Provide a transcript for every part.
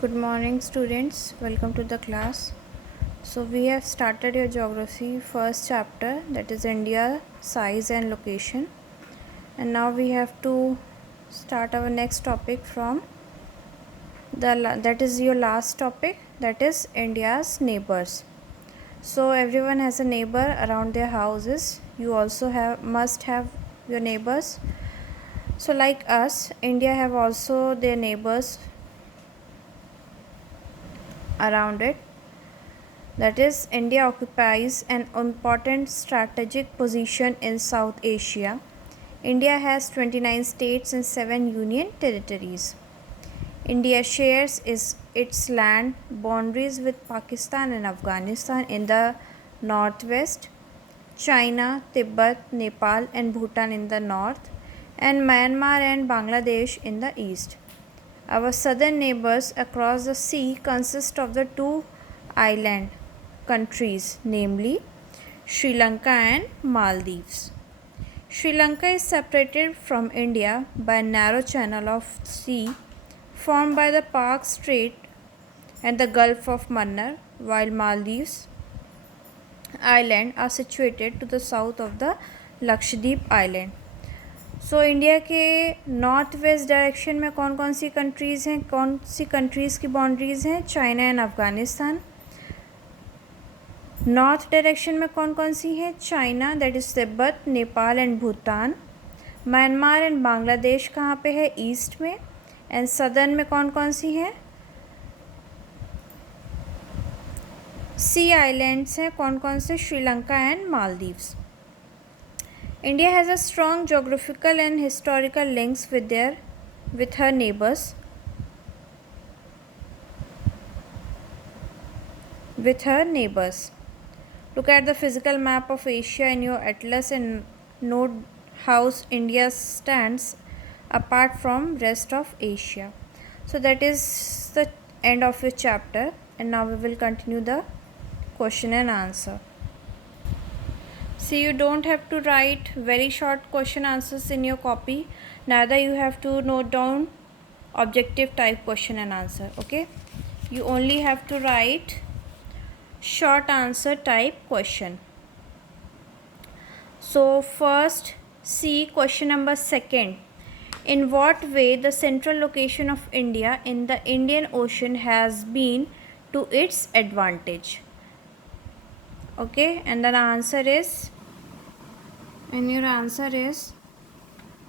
Good morning, students. Welcome to the class. So, we have started your geography first chapter, that is India, size and location. And now we have to start our next topic from that is your last topic, that is India's neighbors. So, everyone has a neighbor around their houses. You also must have your neighbors. So, like us, India have also their neighbors around it. That is, India occupies an important strategic position in South Asia. India has 29 states and 7 union territories. India shares its land boundaries with Pakistan and Afghanistan in the northwest, China, Tibet, Nepal, and Bhutan in the north, and Myanmar and Bangladesh in the east. Our southern neighbors across the sea consist of the two island countries, namely Sri Lanka and Maldives. Sri Lanka is separated from India by a narrow channel of sea formed by the Park Strait and the Gulf of Mannar, while Maldives island are situated to the south of the Lakshadweep island. So India के north west direction में कौन कौन सी countries हैं, कौन सी countries की boundaries हैं? China and Afghanistan. North direction में कौन कौन सी हैं? China, that is Tibet, Nepal and Bhutan. Myanmar and Bangladesh कहाँ पे है? ईस्ट में. एंड सदर्न में कौन कौन सी हैं? सी आइलैंड्स हैं. कौन कौन से? Sri Lanka and Maldives. India has a strong geographical and historical links with her neighbors. Look at the physical map of Asia in your atlas and note how India stands apart from rest of Asia. So that is the end of your chapter, and now we will continue the question and answer. See, you don't have to write very short question answers in your copy. Neither you have to note down objective type question and answer. Okay, you only have to write short answer type question. So first, see question number 2. In what way the central location of India in the Indian Ocean has been to its advantage? Okay, and then answer is,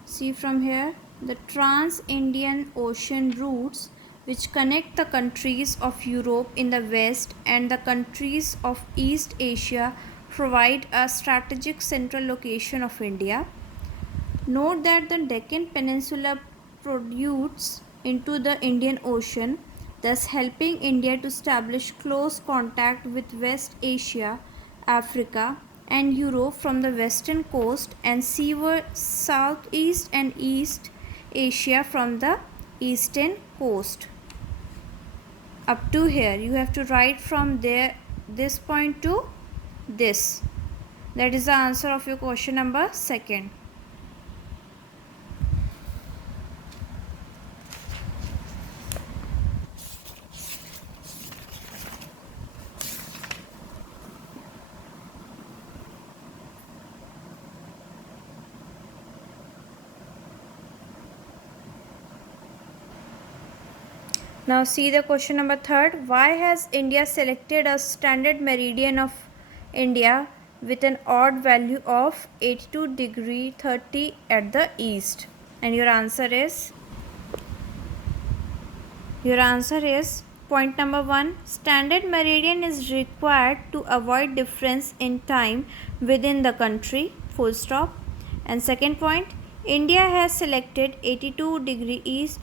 see from here, the trans-Indian Ocean routes which connect the countries of Europe in the west and the countries of East Asia provide a strategic central location of India. Note that the Deccan Peninsula protrudes into the Indian Ocean, thus helping India to establish close contact with West Asia, Africa, and Europe from the western coast, and seaward southeast and East Asia from the eastern coast. Up to here, you have to write from this point to this. That is the answer of your question number 2. Now see the question number 3. Why has India selected a standard meridian of India with an odd value of 82 degree 30 at the east? And your answer is point number 1. Standard meridian is required to avoid difference in time within the country, full stop. And second point, India has selected 82 degree east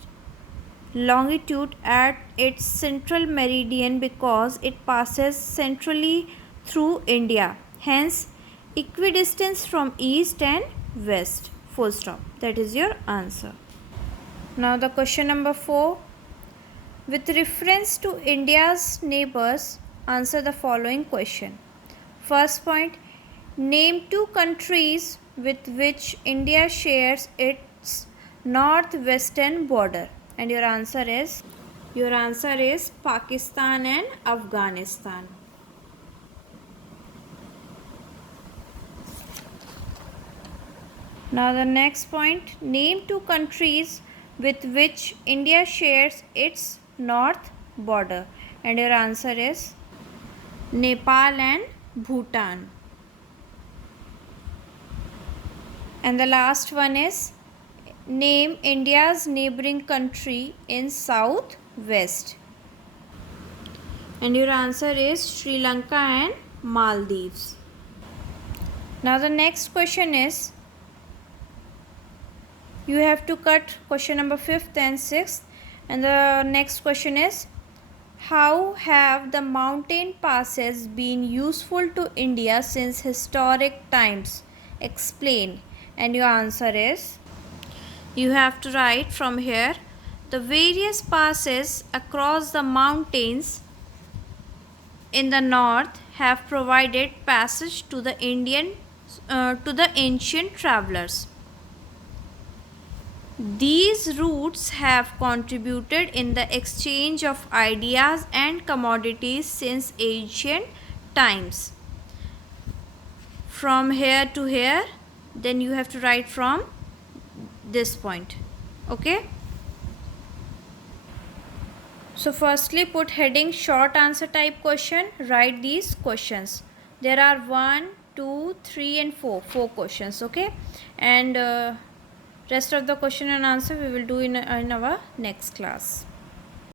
longitude at its central meridian because it passes centrally through India, hence equidistance from east and west, full stop. That is your answer. Now the question number 4. With reference to India's neighbors, answer the following question. First point, name 2 countries with which India shares its northwestern border. And your answer is Your answer is Pakistan and Afghanistan. Now the next point, name two countries with which India shares its north border, and your answer is Nepal and Bhutan. And the last one is name India's neighboring country in south west, and your answer is Sri Lanka and Maldives. Now the next question is, you have to cut question number 5th and 6th, and the next question is, how have the mountain passes been useful to India since historic times? Explain. And your answer is, you have to write from here, the various passes across the mountains in the north have provided passage to the ancient travelers. These routes have contributed in the exchange of ideas and commodities since ancient times. From here to here, then you have to write from this point. Okay? So firstly, put heading short answer type question. Write these questions. There are 1, 2, 3 and 4 questions. Okay? And rest of the question and answer we will do in our next class.